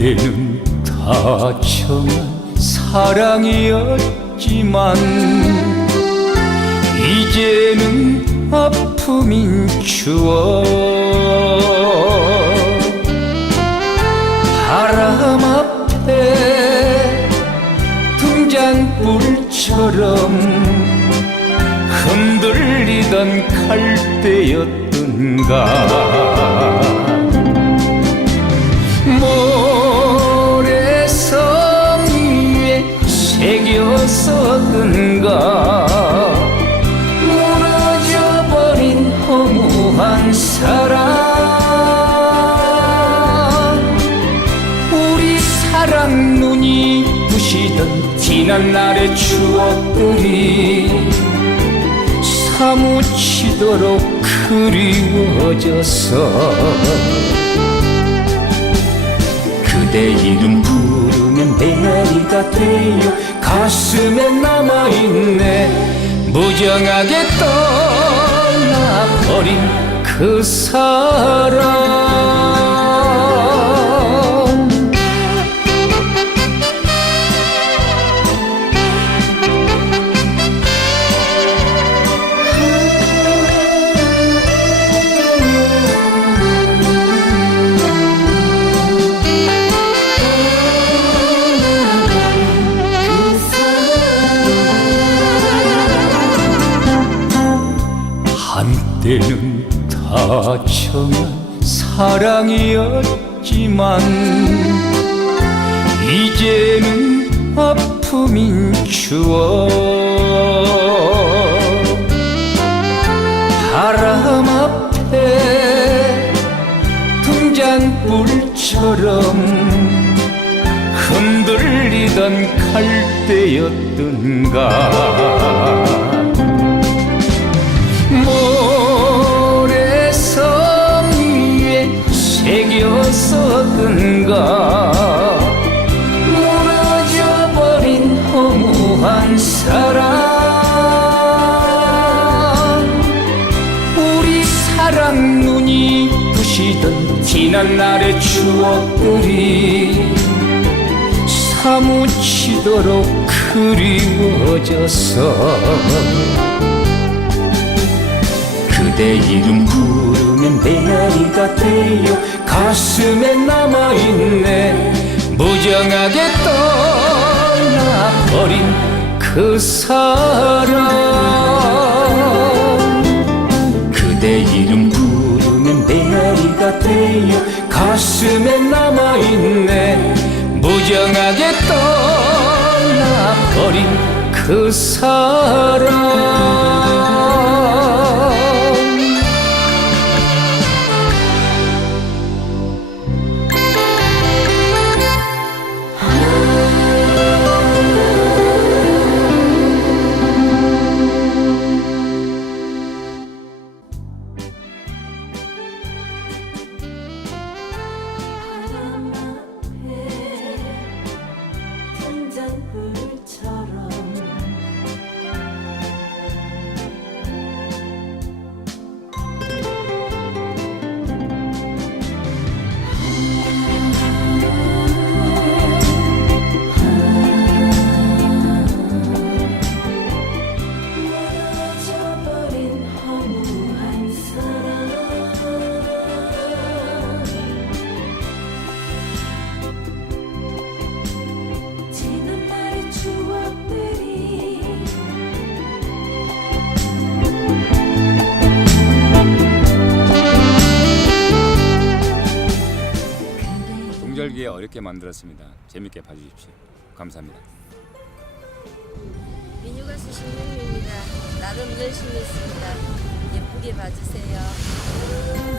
그대는 다정한 사랑이었지만 이제는 아픔인 추억. 바람 앞에 등잔불처럼 흔들리던 갈대였던가. 사랑 눈이 부시던 지난 날의 추억들이 사무치도록 그리워져서 그대 이름 부르면 메아리가 되어 가슴에 남아있네. 무정하게 떠나버린 그 사람 한때는 다정한 사랑이었지만 이제는 아픔인 추억. 바람 앞에 등잔불처럼 흔들리던 칼대였던가 새겼었던가 무너져버린 허무한 사랑. 우리 사랑 눈이 부시던 지난 날의 추억들이 사무치도록 그리워져서. 그대 이름 부르 면 메아리가 되어 가슴에 남아있네. 무정하게 떠나버린 그 사람. 그대 이름 부르면 메아리가 되어 가슴에 남아있네. 무정하게 떠나버린 그 사람 어렵게 만들었습니다. 재밌게 봐주십시오. 감사합니다. 민유가 쓰신 민유입니다. 나름 열심히 했습니다. 예쁘게 봐주세요.